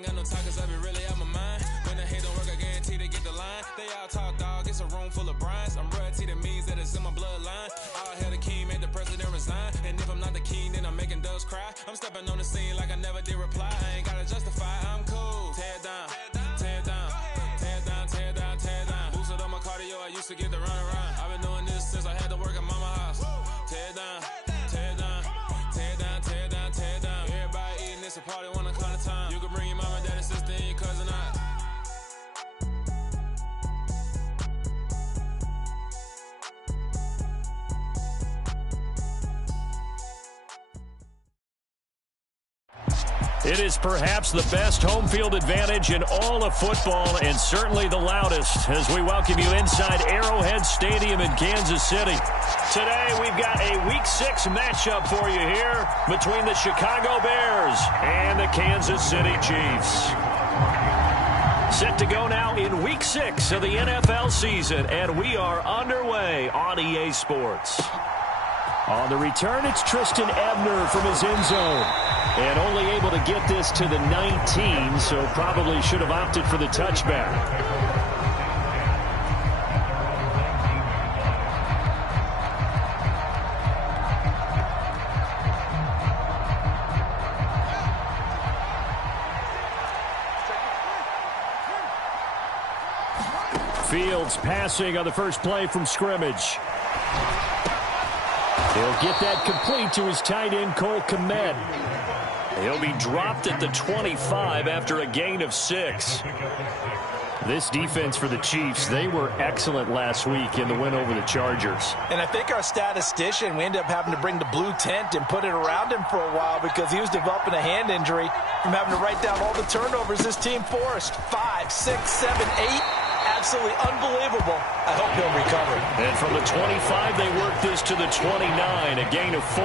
ain't got no time, cause I be really out my mind. When the hate don't work, I guarantee they get the line. They all talk, dog, it's a room full of Bryans. I'm royalty, that means that it's in my bloodline. All hail the king, made the president resign. And if I'm not the king, then I'm making doves cry. I'm stepping on the scene like I never did reply. I ain't gotta justify, I'm cool. Tear down, tear down, tear down, tear down, tear down. Boosted on my cardio, I used to get the run around. I've been doing this since I had to work at mama house. Tear down, tear down, tear down, tear down, tear down. Everybody eating, it's a party, one o'clock of time. You can bring your mama, daddy, sister, and your cousin out. It is perhaps the best home field advantage in all of football, and certainly the loudest, as we welcome you inside Arrowhead Stadium in Kansas City. Today we've got a Week 6 matchup for you here between the Chicago Bears and the Kansas City Chiefs. Set to go now in Week 6 of the NFL season, and we are underway on EA Sports. On the return, it's Tristan Ebner from his end zone. And only able to get this to the 19, so probably should have opted for the touchback. Fields passing on the first play from scrimmage. He'll get that complete to his tight end, Cole Kmet. He'll be dropped at the 25 after a gain of 6. This defense for the Chiefs, they were excellent last week in the win over the Chargers. And I think our statistician, we ended up having to bring the blue tent and put it around him for a while because he was developing a hand injury from having to write down all the turnovers this team forced. 5, 6, 7, 8. Absolutely unbelievable. I hope he'll recover. And from the 25, they worked this to the 29, a gain of 4.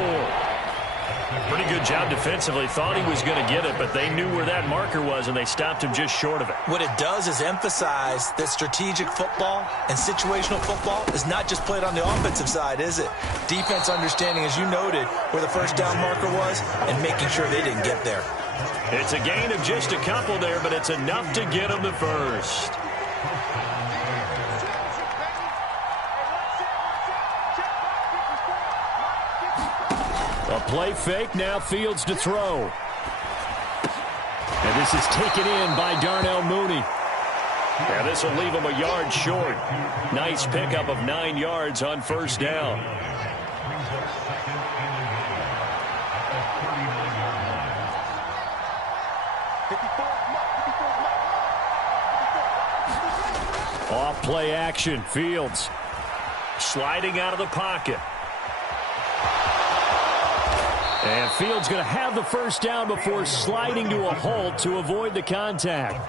Pretty good job defensively. Thought he was going to get it, but they knew where that marker was, and they stopped him just short of it. What it does is emphasize that strategic football and situational football is not just played on the offensive side, is it? Defense understanding, as you noted, where the first down marker was and making sure they didn't get there. It's a gain of just a couple there, but it's enough to get them the first. A play fake, now Fields to throw. And this is taken in by Darnell Mooney. And this will leave him a yard short. Nice pickup of 9 yards on first down. Off play action, Fields sliding out of the pocket. And Fields going to have the first down before sliding to a halt to avoid the contact.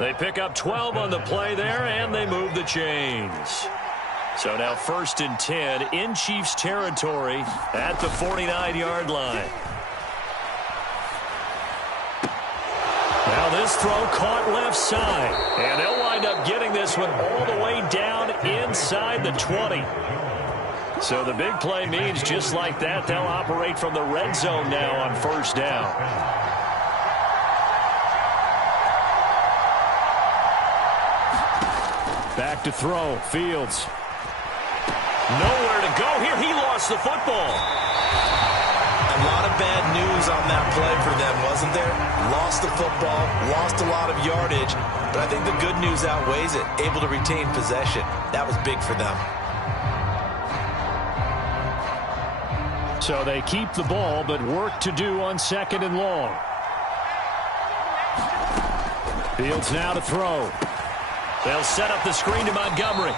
They pick up 12 on the play there, and they move the chains. So now 1st and 10 in Chiefs territory at the 49-yard line. Now this throw caught left side, and they'll wind up getting this one all the way down inside the 20. So the big play means just like that, they'll operate from the red zone now on first down. Back to throw, Fields. Nowhere to go here. He lost the football. A lot of bad news on that play for them, wasn't there? Lost the football, lost a lot of yardage, but I think the good news outweighs it. Able to retain possession. That was big for them. So they keep the ball, but work to do on 2nd and long. Fields now to throw. They'll set up the screen to Montgomery.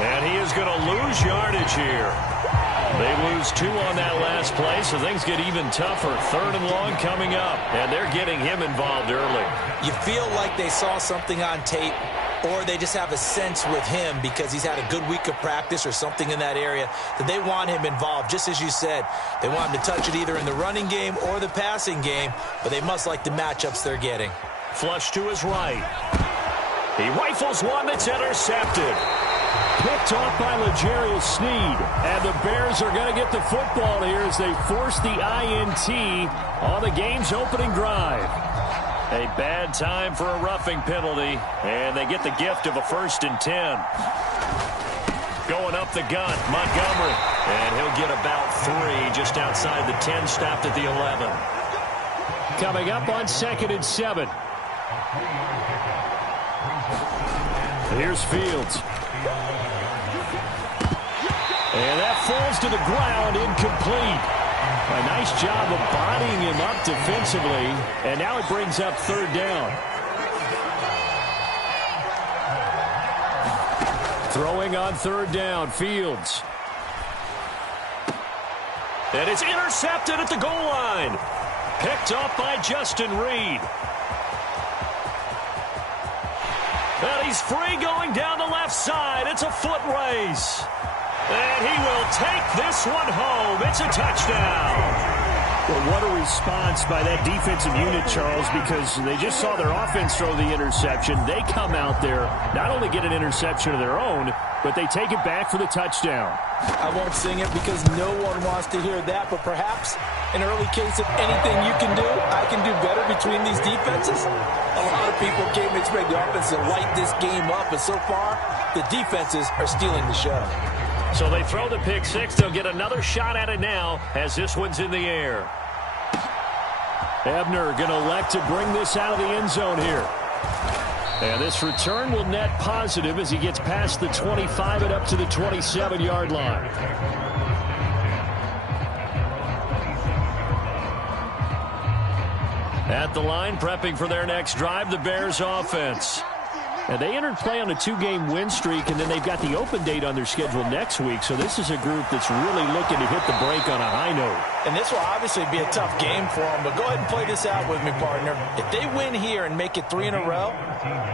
And he is going to lose yardage here. They lose 2 on that last play, so things get even tougher. 3rd and long coming up, and they're getting him involved early. You feel like they saw something on tape, or they just have a sense with him because he's had a good week of practice or something in that area that they want him involved. Just as you said, they want him to touch it either in the running game or the passing game, but they must like the matchups they're getting. Flush to his right. He rifles one that's intercepted. Picked off by L'Jarius Sneed. And the Bears are going to get the football here as they force the INT on the game's opening drive. A bad time for a roughing penalty, and they get the gift of a 1st and 10. Going up the gut, Montgomery. And he'll get about 3 just outside the 10, stopped at the 11. Coming up on 2nd and 7. Here's Fields. And that falls to the ground, incomplete. A nice job of bodying him up defensively, and now it brings up 3rd down. Throwing on 3rd down, Fields. And it's intercepted at the goal line. Picked up by Justin Reed. And he's free going down the left side. It's a foot race. And he will take this one home. It's a touchdown. Well, what a response by that defensive unit, Charles, because they just saw their offense throw the interception. They come out there, not only get an interception of their own, but they take it back for the touchdown. I won't sing it because no one wants to hear that, but perhaps an early case of anything you can do, I can do better between these defenses. A lot of people came to expect the offense to light this game up, but so far, the defenses are stealing the show. So they throw the pick 6. They'll get another shot at it now as this one's in the air. Ebner going to elect to bring this out of the end zone here. And this return will net positive as he gets past the 25 and up to the 27-yard line. At the line, prepping for their next drive, the Bears offense. And they entered play on a 2-game win streak, and then they've got the open date on their schedule next week. So this is a group that's really looking to hit the break on a high note. And this will obviously be a tough game for them, but go ahead and play this out with me, partner. If they win here and make it 3 in a row,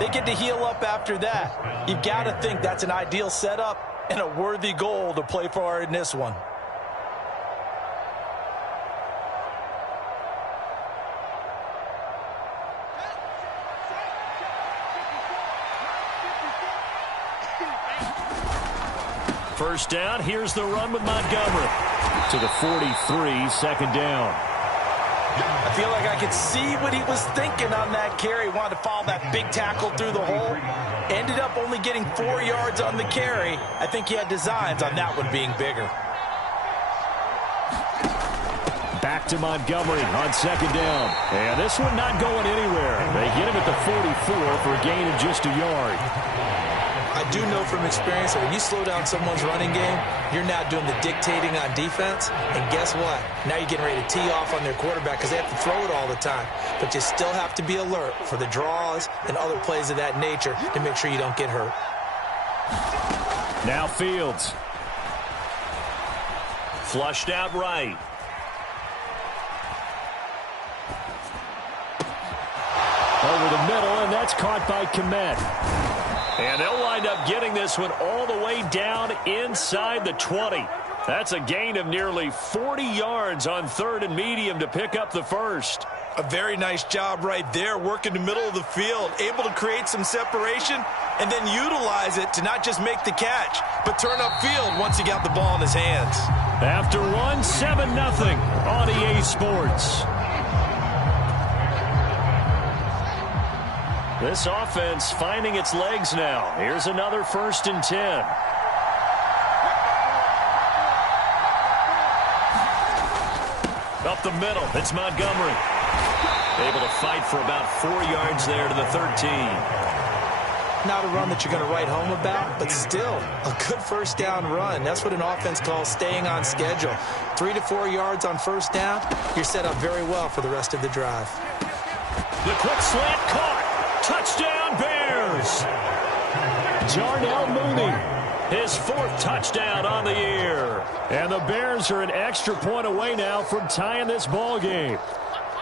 they get to heal up after that. You've got to think that's an ideal setup and a worthy goal to play for in this one. First down, here's the run with Montgomery. To the 43, 2nd down. I feel like I could see what he was thinking on that carry. Wanted to follow that big tackle through the hole. Ended up only getting 4 yards on the carry. I think he had designs on that one being bigger. Back to Montgomery on 2nd down. And this one not going anywhere. They hit him at the 44 for a gain of just a yard. I do know from experience that when you slow down someone's running game, you're now doing the dictating on defense. And guess what? Now you're getting ready to tee off on their quarterback because they have to throw it all the time. But you still have to be alert for the draws and other plays of that nature to make sure you don't get hurt. Now Fields. Flushed out right. Over the middle, and that's caught by Kmet. And they'll wind up getting this one all the way down inside the 20. That's a gain of nearly 40 yards on 3rd and medium to pick up the first. A very nice job right there, working the middle of the field, able to create some separation and then utilize it to not just make the catch, but turn upfield once he got the ball in his hands. After one, 7-0 on EA Sports. This offense finding its legs now. Here's another 1st and 10. Up the middle, it's Montgomery. Able to fight for about 4 yards there to the 13. Not a run that you're going to write home about, but still a good 1st down run. That's what an offense calls staying on schedule. 3 to 4 yards on 1st down, you're set up very well for the rest of the drive. The quick slant caught. Touchdown, Bears! Darnell Mooney. His 4th touchdown on the year. And the Bears are an extra point away now from tying this ball game.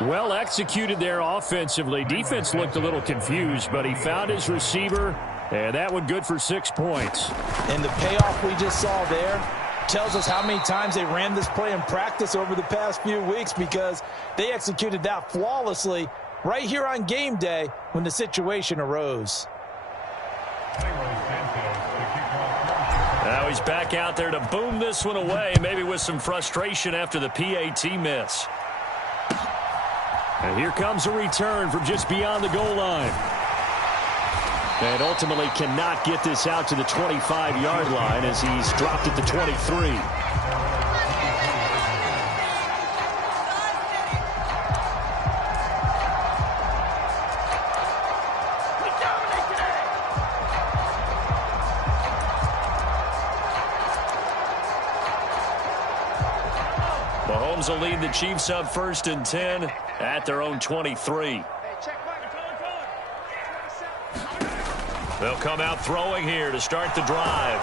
Well executed there offensively. Defense looked a little confused, but he found his receiver, and that one good for 6 points. And the payoff we just saw there tells us how many times they ran this play in practice over the past few weeks, because they executed that flawlessly right here on game day when the situation arose. Now he's back out there to boom this one away, maybe with some frustration after the PAT miss. And here comes a return from just beyond the goal line. And ultimately cannot get this out to the 25-yard line as he's dropped at the 23. Mahomes will lead the Chiefs up 1st and 10 at their own 23. They'll come out throwing here to start the drive.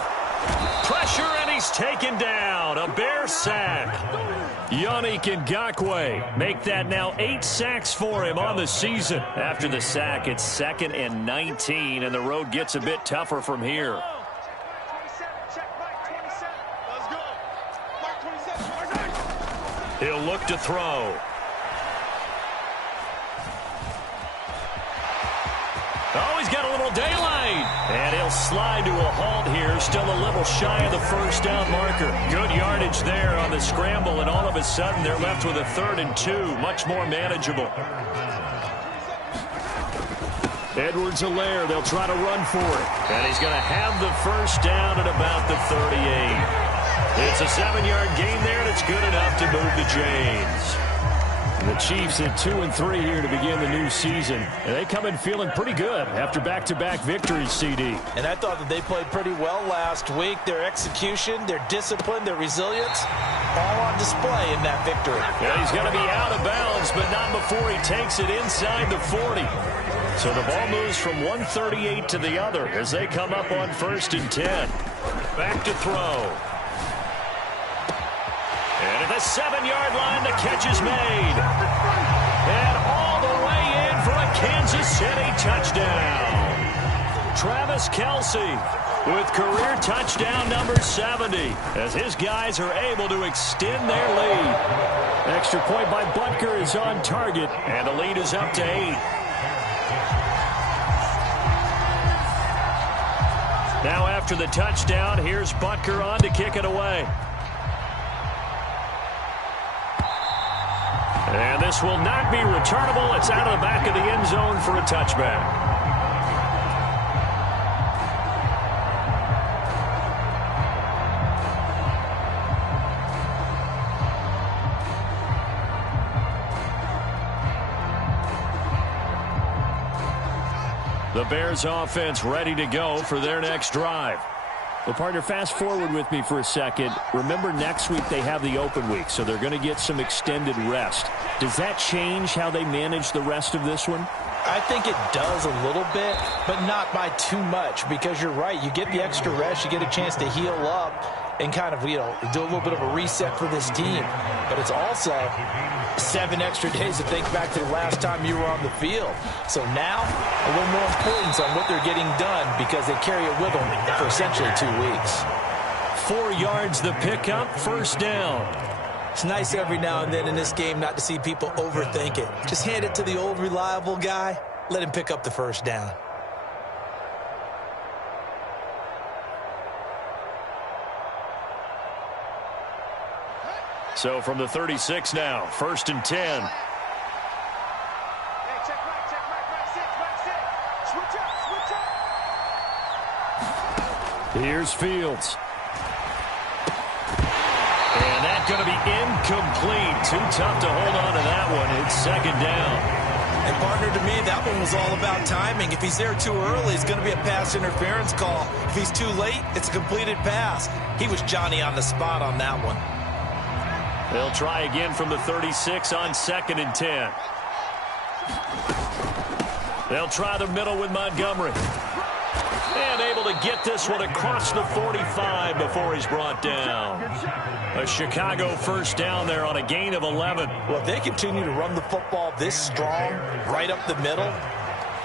Pressure, and he's taken down. A Bear sack. Yannick Ngakoue make that now 8 sacks for him on the season. After the sack, it's 2nd and 19, and the road gets a bit tougher from here. He'll look to throw. Oh, he's got a little daylight. And he'll slide to a halt here. Still a little shy of the first down marker. Good yardage there on the scramble, and all of a sudden they're left with a 3rd and 2. Much more manageable. Edwards-Helaire, they'll try to run for it. And he's going to have the first down at about the 38. It's a 7-yard gain there, and it's good enough to move the chains. The Chiefs at 2-3 here to begin the new season. And they come in feeling pretty good after back-to-back victories, CD. And I thought that they played pretty well last week. Their execution, their discipline, their resilience, all on display in that victory. Yeah, he's going to be out of bounds, but not before he takes it inside the 40. So the ball moves from one 38 to the other as they come up on 1st and 10. Back to throw. And at the 7-yard line, the catch is made. And all the way in for a Kansas City touchdown. Travis Kelce with career touchdown number 70 as his guys are able to extend their lead. Extra point by Butker is on target, and the lead is up to 8. Now after the touchdown, here's Butker on to kick it away. And this will not be returnable. It's out of the back of the end zone for a touchback. The Bears offense ready to go for their next drive. Well, partner, fast forward with me for a second. Remember, next week they have the open week, so they're going to get some extended rest. Does that change how they manage the rest of this one? I think it does a little bit, but not by too much, because you're right. You get the extra rest. You get a chance to heal up and kind of, do a little bit of a reset for this team. But it's also 7 extra days to think back to the last time you were on the field. So now, a little more importance on what they're getting done because they carry it with them for essentially 2 weeks. 4 yards the pickup, 1st down. It's nice every now and then in this game not to see people overthink it. Just hand it to the old reliable guy. Let him pick up the 1st down. So from the 36 now, 1st and 10. Here's Fields. And that's going to be incomplete. Too tough to hold on to that one. It's 2nd down. And partner, to me, that one was all about timing. If he's there too early, it's going to be a pass interference call. If he's too late, it's a completed pass. He was Johnny on the spot on that one. They'll try again from the 36 on 2nd and 10. They'll try the middle with Montgomery. And able to get this one across the 45 before he's brought down. A Chicago 1st down there on a gain of 11. Well, if they continue to run the football this strong, right up the middle,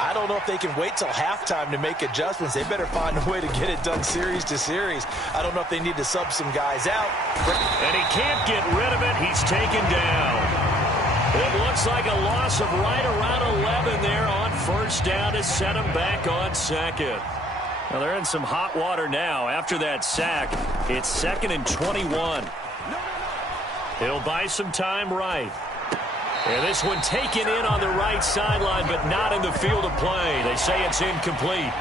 I don't know if they can wait till halftime to make adjustments. They better find a way to get it done series to series. I don't know if they need to sub some guys out. And he can't get rid of it. He's taken down. It looks like a loss of right around 11 there on 1st down to set him back on 2nd. Well, they're in some hot water now. After that sack, it's 2nd and 21. He'll buy some time right. And this one taken in on the right sideline, but not in the field of play. They say it's incomplete.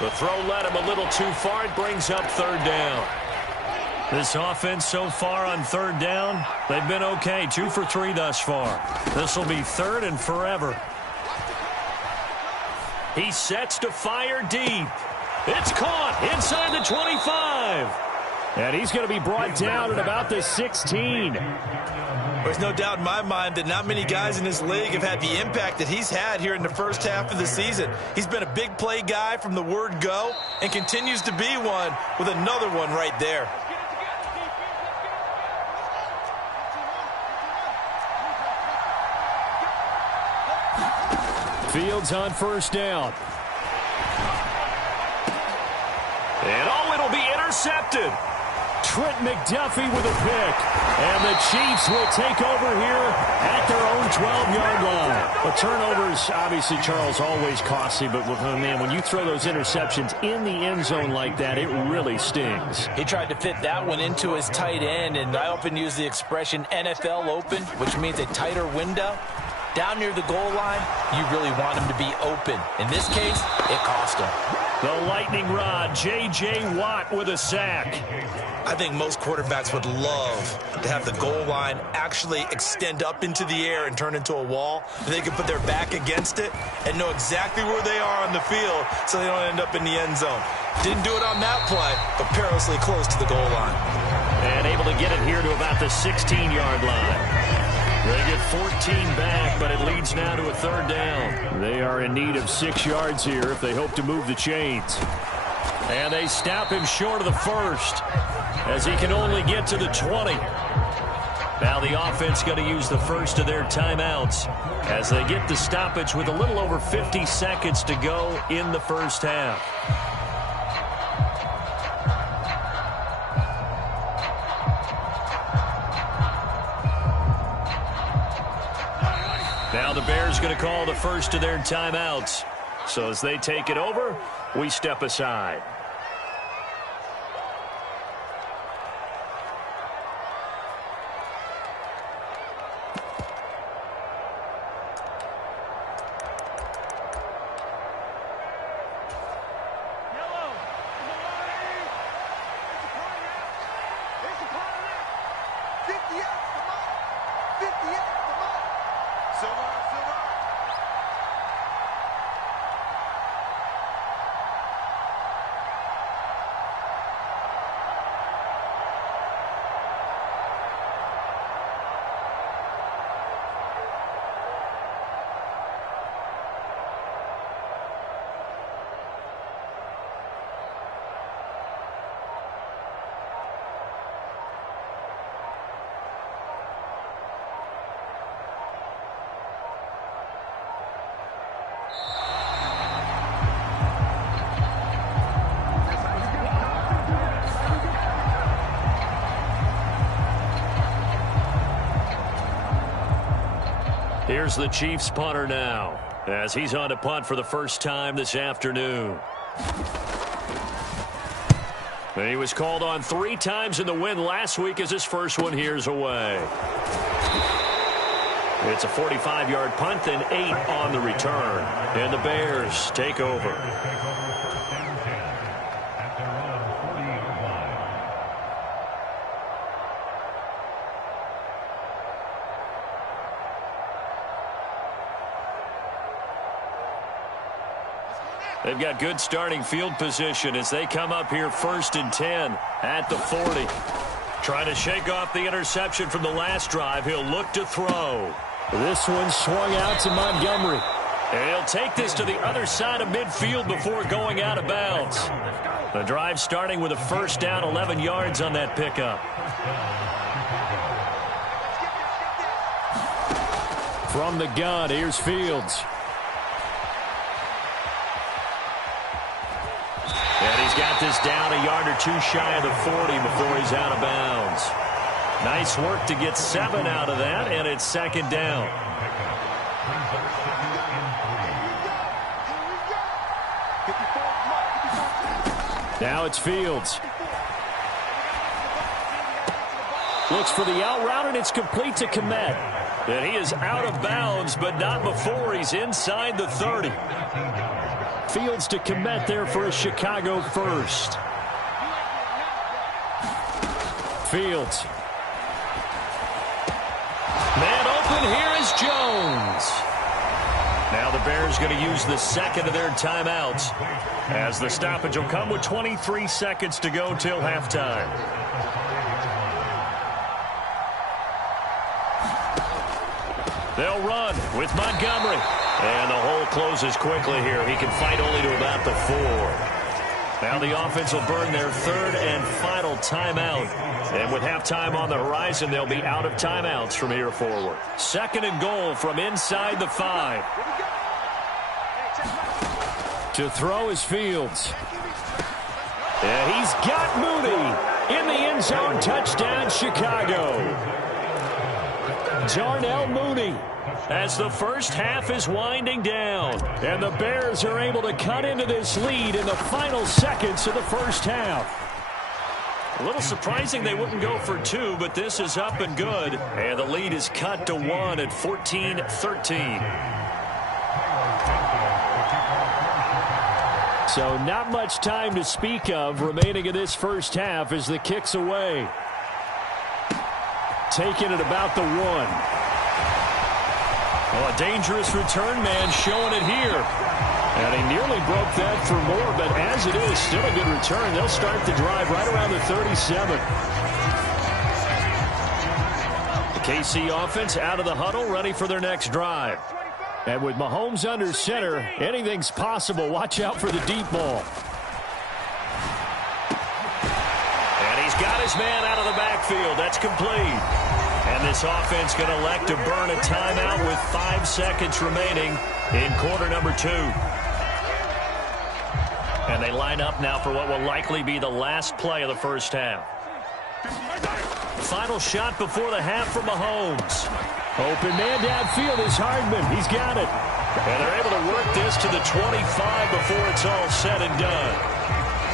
The throw led him a little too far. It brings up third down. This offense so far on third down, they've been okay. 2 for 3 thus far. This will be third and forever. He sets to fire deep. It's caught inside the 25. And he's going to be brought down at about the 16. There's no doubt in my mind that not many guys in this league have had the impact that he's had here in the first half of the season. He's been a big play guy from the word go and continues to be one with another one right there. Fields on first down. And it'll be intercepted. Trent McDuffie with a pick. And the Chiefs will take over here at their own 12-yard line. But turnovers, obviously, Charles, always costly. But, man, when you throw those interceptions in the end zone like that, it really stings. He tried to fit that one into his tight end, and I often use the expression NFL open, which means a tighter window. Down near the goal line, you really want him to be open. In this case, it cost him. The lightning rod, J.J. Watt with a sack. I think most quarterbacks would love to have the goal line actually extend up into the air and turn into a wall. And they can put their back against it and know exactly where they are on the field so they don't end up in the end zone. Didn't do it on that play, but perilously close to the goal line. And able to get it here to about the 16-yard line. They get 14 back, but it leads now to a third down. They are in need of 6 yards here if they hope to move the chains. And they stop him short of the first as he can only get to the 20. Now the offense going to use the first of their timeouts as they get the stoppage with a little over 50 seconds to go in the first half. Now the Bears going to call the first of their timeouts. So as they take it over, we step aside. Here's the Chiefs punter now as he's on to punt for the first time this afternoon. And he was called on 3 times in the win last week as his first one here's away. It's a 45-yard punt and 8 on the return. And the Bears take over. They've got good starting field position as they come up here 1st and 10 at the 40. Trying to shake off the interception from the last drive. He'll look to throw. This one swung out to Montgomery. And he'll take this to the other side of midfield before going out of bounds. The drive starting with a first down, 11 yards on that pickup. From the gun, here's Fields. And he's got this down a yard or 2 shy of the 40 before he's out of bounds. Nice work to get 7 out of that, and it's 2nd down. Now it's Fields. Looks for the out route, and it's complete to Komet. And he is out of bounds, but not before he's inside the 30. Fields to commit there for a Chicago first. Fields. Man open, here is Jones. Now the Bears going to use the second of their timeouts, as the stoppage will come with 23 seconds to go till halftime. They'll run with Montgomery. And the hole closes quickly here. He can fight only to about the 4. Now the offense will burn their third and final timeout. And with halftime on the horizon, they'll be out of timeouts from here forward. Second and goal from inside the 5. To throw is Fields. And he's got Mooney in the end zone. Touchdown, Chicago. Darnell Mooney. As the first half is winding down. And the Bears are able to cut into this lead in the final seconds of the first half. A little surprising they wouldn't go for 2, but this is up and good. And the lead is cut to 1 at 14-13. So not much time to speak of remaining in this first half as the kick's away. Taken at about the 1. Oh, a dangerous return man showing it here. And he nearly broke that for more, but as it is, still a good return. They'll start the drive right around the 37. The KC offense out of the huddle, ready for their next drive. And with Mahomes under center, anything's possible. Watch out for the deep ball. And he's got his man out of the backfield. That's complete. And this offense going to elect to burn a timeout with 5 seconds remaining in quarter number 2. And they line up now for what will likely be the last play of the first half. Final shot before the half from Mahomes. Open man downfield is Hardman. He's got it. And they're able to work this to the 25 before it's all said and done.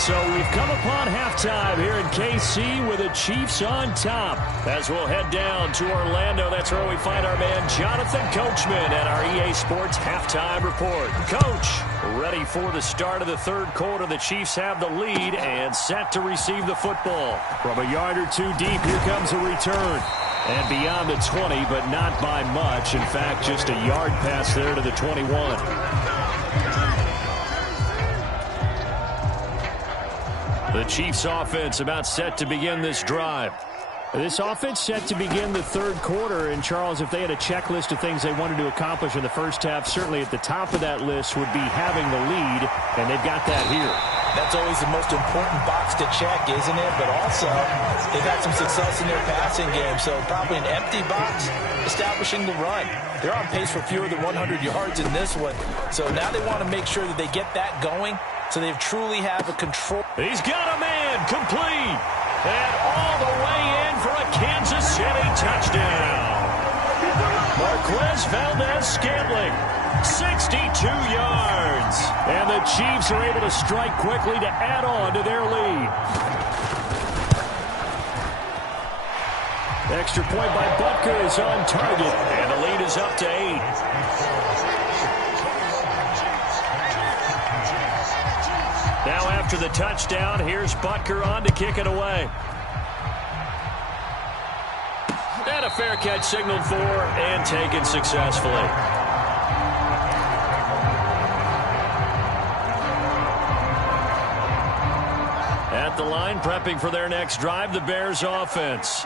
So we've come upon halftime here in KC with the Chiefs on top. As we'll head down to Orlando, that's where we find our man Jonathan Coachman at our EA Sports Halftime Report. Coach, ready for the start of the third quarter. The Chiefs have the lead and set to receive the football. From a yard or 2 deep, here comes a return. And beyond the 20, but not by much. In fact, just a yard pass there to the 21. The Chiefs offense about set to begin this drive. This offense set to begin the third quarter. And, Charles, if they had a checklist of things they wanted to accomplish in the first half, certainly at the top of that list would be having the lead, and they've got that here. That's always the most important box to check, isn't it? But also, they've had some success in their passing game, so probably an empty box establishing the run. They're on pace for fewer than 100 yards in this one, so now they want to make sure that they get that going so they truly have a control. He's got a man complete, and all the way in for a Kansas City touchdown. Marquez Valdez-Scantling, 62 yards. And the Chiefs are able to strike quickly to add on to their lead. Extra point by Butker is on target, and the lead is up to 8. Now after the touchdown, here's Butker on to kick it away. And a fair catch signaled for and taken successfully. At the line, prepping for their next drive, the Bears offense.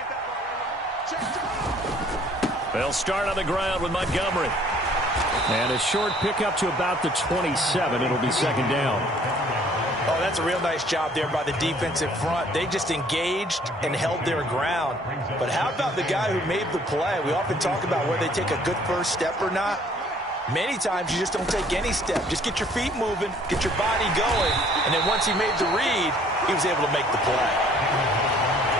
They'll start on the ground with Montgomery. And a short pickup to about the 27. It'll be second down. Oh, that's a real nice job there by the defensive front. They just engaged and held their ground. But how about the guy who made the play? We often talk about whether they take a good first step or not. Many times you just don't take any step. Just get your feet moving, get your body going, and then once he made the read, he was able to make the play.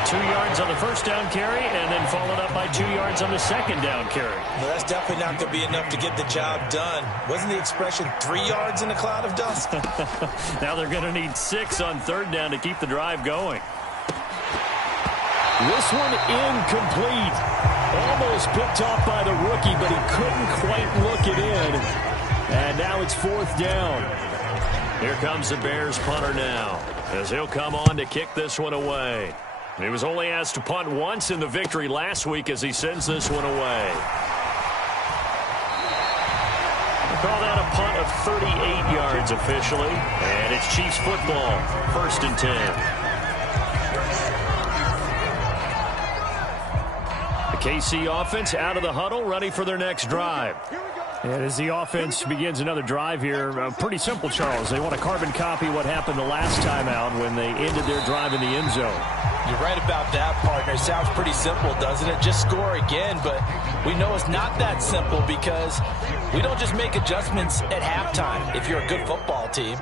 2 yards on the first down carry, and then followed up by 2 yards on the second down carry. Well, that's definitely not going to be enough to get the job done. Wasn't the expression 3 yards in a cloud of dust? Now they're going to need 6 on third down to keep the drive going. This one incomplete. Almost picked off by the rookie. but he couldn't quite look it in. And now it's 4th down. Here comes the Bears punter now, as he'll come on to kick this one away. He was only asked to punt once in the victory last week as he sends this one away. Call that a punt of 38 yards officially, and it's Chiefs football, 1st and 10. The KC offense out of the huddle, ready for their next drive. And as the offense begins another drive here, pretty simple, Charles. They want to carbon copy what happened the last time out when they ended their drive in the end zone. You're right about that, partner. It sounds pretty simple, doesn't it? Just score again, but we know it's not that simple because we don't just make adjustments at halftime if you're a good football team.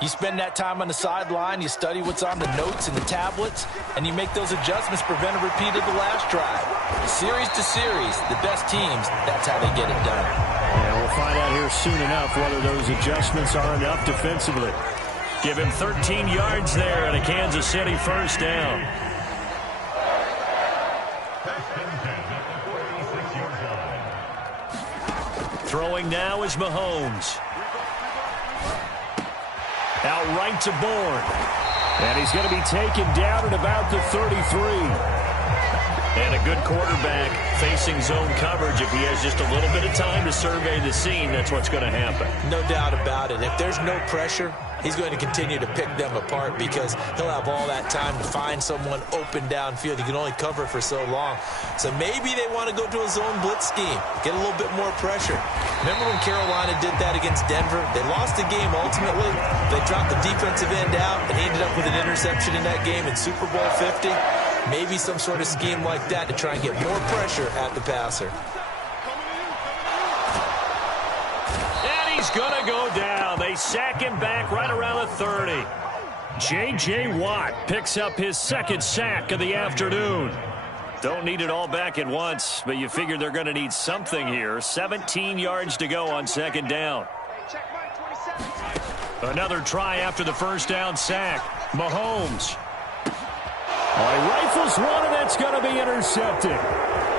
You spend that time on the sideline, you study what's on the notes and the tablets, and you make those adjustments, prevent a repeat of the last drive. Series to series, the best teams, that's how they get it done. And we'll find out here soon enough whether those adjustments are enough defensively. Give him 13 yards there and a Kansas City 1st down. Throwing now is Mahomes. Out right to Bourne. And he's going to be taken down at about the 33. And a good quarterback facing zone coverage. If he has just a little bit of time to survey the scene, that's what's going to happen. No doubt about it. If there's no pressure, he's going to continue to pick them apart because he'll have all that time to find someone open downfield. He can only cover for so long. So maybe they want to go to a zone blitz scheme, get a little bit more pressure. Remember when Carolina did that against Denver? They lost the game ultimately. They dropped the defensive end out, and he ended up with an interception in that game in Super Bowl 50. Maybe some sort of scheme like that to try and get more pressure at the passer. And he's going to go down. They sack him back right around the 30. J.J. Watt picks up his 2nd sack of the afternoon. Don't need it all back at once, but you figure they're going to need something here. 17 yards to go on 2nd down. Another try after the 1st down sack. Mahomes. He rifles one, and that's going to be intercepted.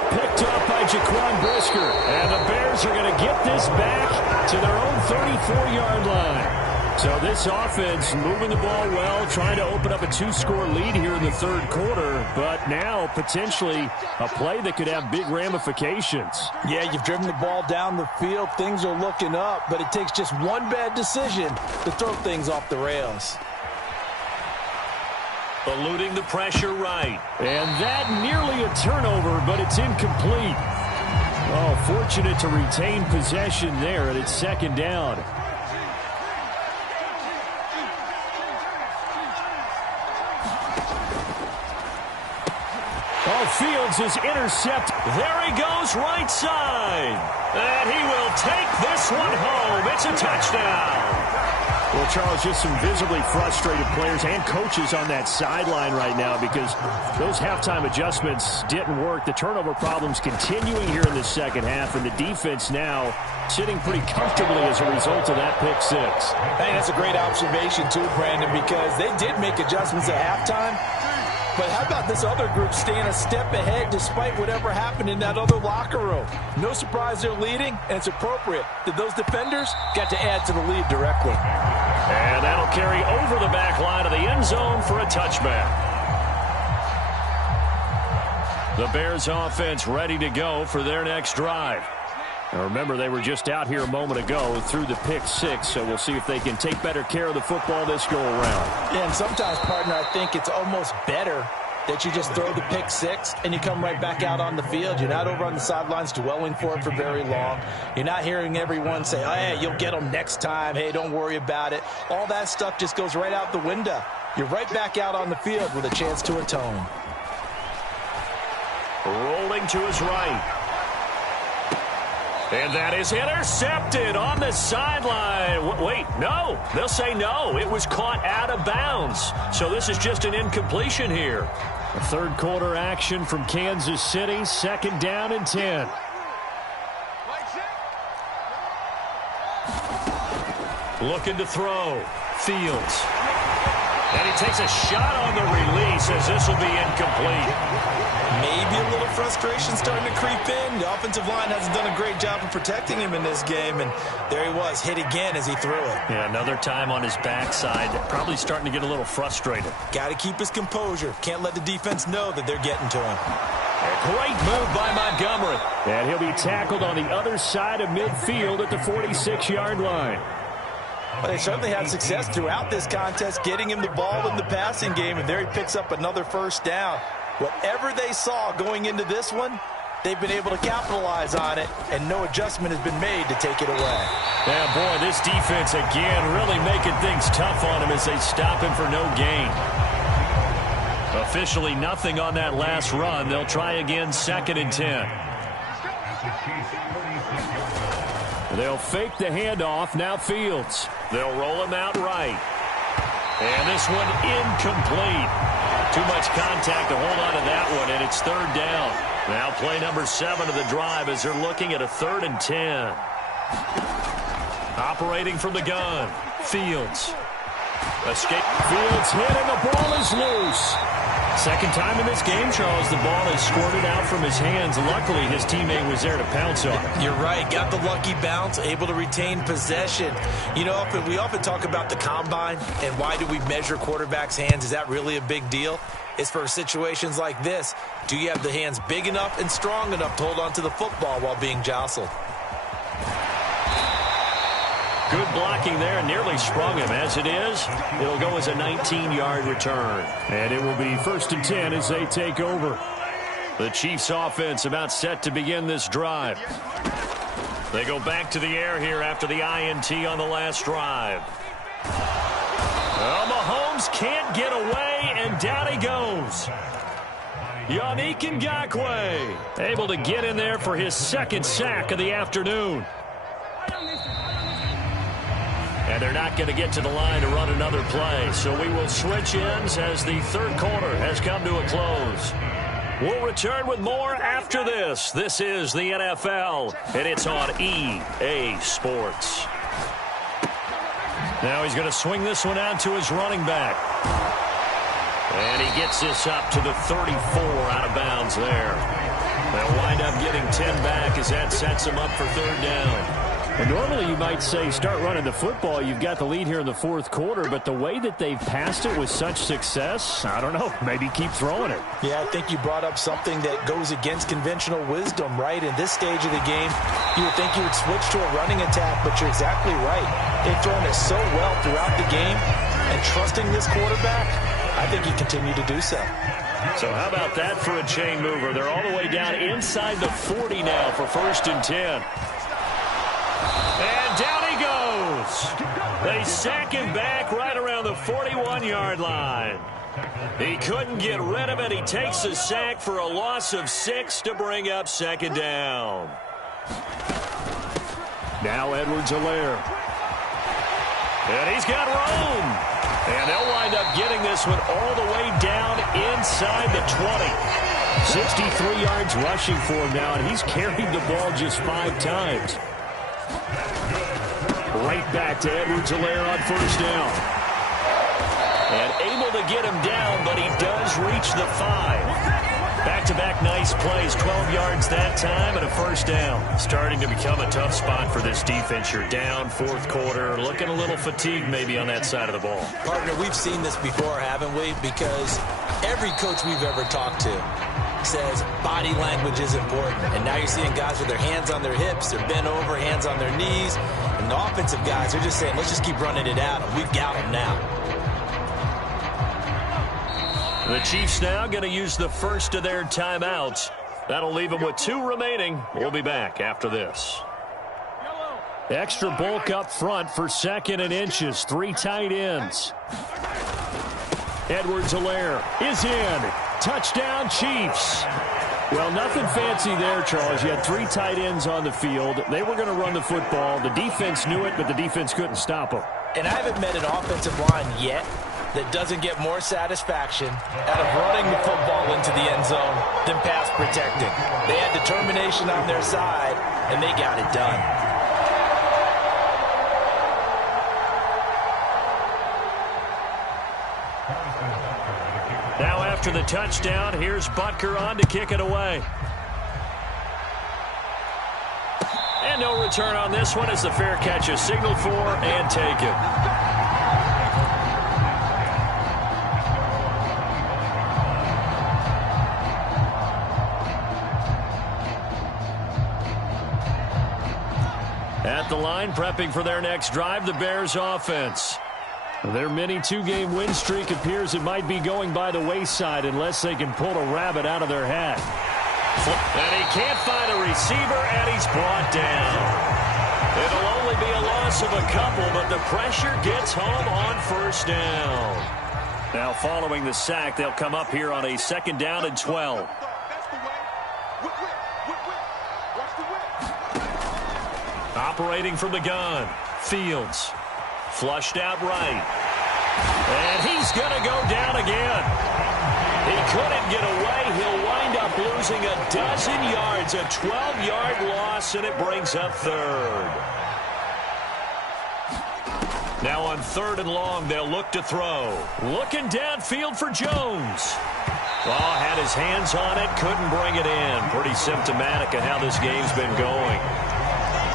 Picked up by Jaquan Brisker. And the Bears are going to get this back to their own 34-yard line. So this offense moving the ball well, trying to open up a 2-score lead here in the 3rd quarter, but now potentially a play that could have big ramifications. Yeah, you've driven the ball down the field. Things are looking up, but it takes just one bad decision to throw things off the rails. Eluding the pressure right. And that nearly a turnover, but it's incomplete. Oh, fortunate to retain possession there, and it's 2nd down. Fields is intercepted. There he goes right side. And he will take this one home. It's a touchdown. Well, Charles, just some visibly frustrated players and coaches on that sideline right now because those halftime adjustments didn't work. The turnover problems continuing here in the 2nd half, and the defense now sitting pretty comfortably as a result of that pick 6. I think that's a great observation, too, Brandon, because they did make adjustments at halftime. But how about this other group staying a step ahead despite whatever happened in that other locker room? No surprise they're leading, and it's appropriate that those defenders got to add to the lead directly. And that'll carry over the back line of the end zone for a touchback. The Bears offense ready to go for their next drive. Now remember, they were just out here a moment ago through the pick 6, so we'll see if they can take better care of the football this go-around. Yeah, and sometimes, partner, I think it's almost better that you just throw the pick 6 and you come right back out on the field. You're not over on the sidelines dwelling for it for very long. You're not hearing everyone say, oh, hey, you'll get them next time. Hey, don't worry about it. All that stuff just goes right out the window. You're right back out on the field with a chance to atone. Rolling to his right. And that is intercepted on the sideline. Wait, no. They'll say no. It was caught out of bounds. So this is just an incompletion here. A 3rd quarter action from Kansas City. 2nd down and 10. Looking to throw. Fields. And he takes a shot on the release as this will be incomplete. Maybe a little frustration starting to creep in. The offensive line hasn't done a great job of protecting him in this game, and there he was, hit again as he threw it. Yeah, another time on his backside, probably starting to get a little frustrated. Got to keep his composure. Can't let the defense know that they're getting to him. A great move by Montgomery. And he'll be tackled on the other side of midfield at the 46-yard line. Well, they certainly had success throughout this contest, getting him the ball in the passing game, and there he picks up another first down. Whatever they saw going into this one, they've been able to capitalize on it, and no adjustment has been made to take it away. Yeah, boy, this defense again really making things tough on him as they stop him for no gain. Officially nothing on that last run. They'll try again, 2nd and 10. They'll fake the handoff. Now Fields. They'll roll him out right. And this one incomplete. Too much contact to hold on to that one, and it's 3rd down. Now play number 7 of the drive as they're looking at a 3rd and 10. Operating from the gun. Fields. Escape. Fields hit, and the ball is loose. Second time in this game, Charles, the ball is squirted out from his hands. Luckily, his teammate was there to pounce on it. You're right. Got the lucky bounce, able to retain possession. You know, we often talk about the combine and why do we measure quarterbacks' hands. Is that really a big deal? It's for situations like this. Do you have the hands big enough and strong enough to hold on to the football while being jostled? Good blocking there, nearly sprung him. As it is, it'll go as a 19-yard return. And it will be 1st and 10 as they take over. The Chiefs offense about set to begin this drive. They go back to the air here after the INT on the last drive. Well, Mahomes can't get away, and down he goes. Yannick Ngakoue able to get in there for his 2nd sack of the afternoon. And they're not going to get to the line to run another play. So we will switch ends as the 3rd quarter has come to a close. We'll return with more after this. This is the NFL, and it's on EA Sports. Now he's going to swing this one out to his running back. And he gets this up to the 34 out of bounds there. They'll wind up getting 10 back as that sets him up for 3rd down. Well, normally you might say start running the football. You've got the lead here in the 4th quarter, but the way that they've passed it with such success, I don't know, maybe keep throwing it. Yeah, I think you brought up something that goes against conventional wisdom, right? In this stage of the game, you would think you would switch to a running attack, but you're exactly right. They've thrown it so well throughout the game, and trusting this quarterback, I think you continue to do so. So how about that for a chain mover? They're all the way down inside the 40 now for 1st and 10. And down he goes. They sack him back right around the 41-yard line. He couldn't get rid of it. He takes a sack for a loss of 6 to bring up 2nd down. Now Edwards-Helaire. And he's got room. And they'll wind up getting this one all the way down inside the 20. 63 yards rushing for him now, and he's carried the ball just 5 times. Right back to Edwards-Helaire on 1st down. And able to get him down, but he does reach the 5. Back-to-back nice plays, 12 yards that time and a 1st down. Starting to become a tough spot for this defense. You're down 4th quarter, looking a little fatigued maybe on that side of the ball. Partner, we've seen this before, haven't we? Because every coach we've ever talked to says body language is important. And now you're seeing guys with their hands on their hips, they're bent over, hands on their knees. And the offensive guys are just saying, let's just keep running it out. We've got them now. The Chiefs now going to use the first of their timeouts. That'll leave them with 2 remaining. We'll be back after this. Extra bulk up front for 2nd and inches. 3 tight ends. Edwards-Helaire is in. Touchdown, Chiefs. Well, nothing fancy there, Charles. You had 3 tight ends on the field. They were going to run the football. The defense knew it, but the defense couldn't stop them. And I haven't met an offensive line yet that doesn't get more satisfaction out of running the football into the end zone than pass protecting. They had determination on their side, and they got it done. after the touchdown. Here's Butker on to kick it away. And no return on this one as the fair catch is signaled for and taken. At the line, prepping for their next drive, the Bears offense. Their mini two-game win streak appears it might be going by the wayside unless they can pull a rabbit out of their hat. And he can't find a receiver, and he's brought down. It'll only be a loss of a couple, but the pressure gets home on first down. Now following the sack, they'll come up here on a 2nd down and 12. Operating from the gun, Fields. Flushed out right. And he's going to go down again. He couldn't get away. He'll wind up losing a dozen yards, a 12-yard loss, and it brings up 3rd. Now on 3rd and long, they'll look to throw. Looking downfield for Jones. Oh, had his hands on it, couldn't bring it in. Pretty symptomatic of how this game's been going.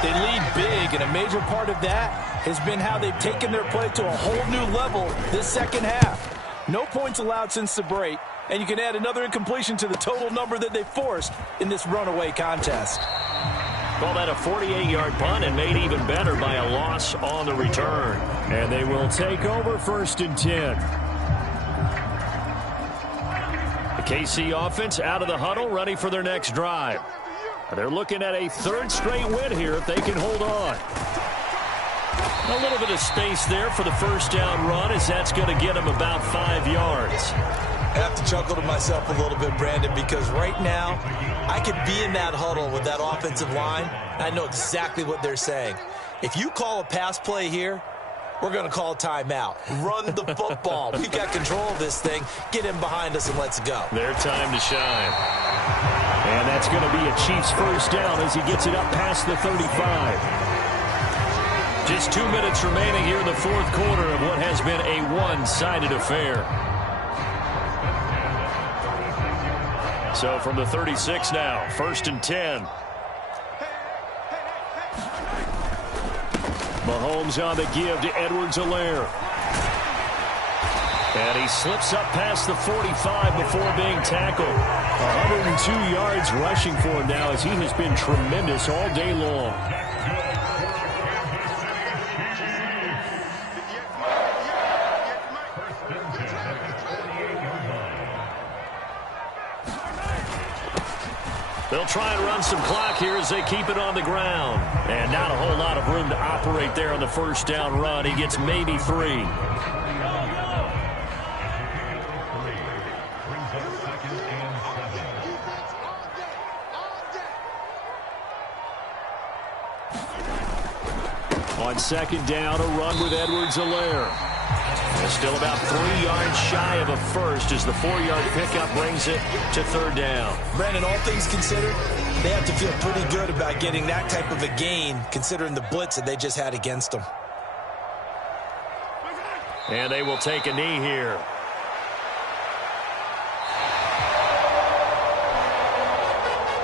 They lead big, and a major part of that has been how they've taken their play to a whole new level this second half. No points allowed since the break, and you can add another incompletion to the total number that they forced in this runaway contest. Call that a 48-yard punt and made even better by a loss on the return. And they will take over 1st and 10. The KC offense out of the huddle, ready for their next drive. They're looking at a 3rd straight win here if they can hold on. A little bit of space there for the first down run, as that's going to get them about 5 yards. I have to chuckle to myself a little bit, Brandon, because right now I could be in that huddle with that offensive line. I know exactly what they're saying. If you call a pass play here, we're going to call a timeout. Run the football. We've got control of this thing. Get in behind us and let's go. Their time to shine. And that's going to be a Chiefs first down as he gets it up past the 35. Just 2 minutes remaining here in the 4th quarter of what has been a one-sided affair. So from the 36 now, 1st and 10. Mahomes on the give to Edwards-Helaire. And he slips up past the 45 before being tackled. 102 yards rushing for him now as he has been tremendous all day long. They'll try and run some clock here as they keep it on the ground. And not a whole lot of room to operate there on the first down run. He gets maybe 3. On 2nd down, a run with Edwards-Helaire. Still about 3 yards shy of a first as the 4-yard pickup brings it to 3rd down. Brandon, all things considered, they have to feel pretty good about getting that type of a gain considering the blitz that they just had against them. And they will take a knee here.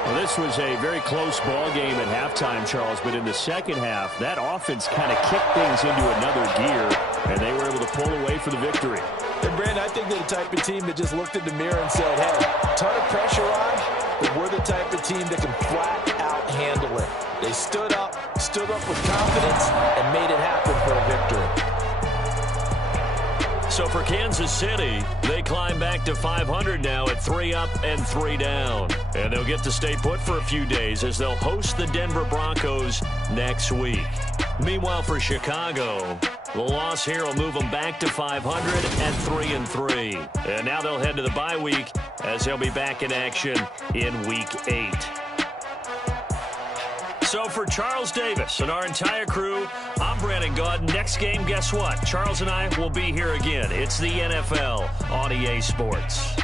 Well, this was a very close ball game at halftime, Charles, but in the second half, that offense kind of kicked things into another gear, and they were able to pull away for the victory. And, Brandon, I think they're the type of team that just looked in the mirror and said, hey, ton of pressure on, but we're the type of team that can flat out handle it. They stood up with confidence, and made it happen for a victory. So for Kansas City, they climb back to 500 now at 3 up and 3 down. And they'll get to stay put for a few days as they'll host the Denver Broncos next week. Meanwhile, for Chicago, the loss here will move them back to 500 and 3-3. And now they'll head to the bye week as they'll be back in action in Week 8. So for Charles Davis and our entire crew, I'm Brandon Gaudin. Next game, guess what? Charles and I will be here again. It's the NFL on EA Sports.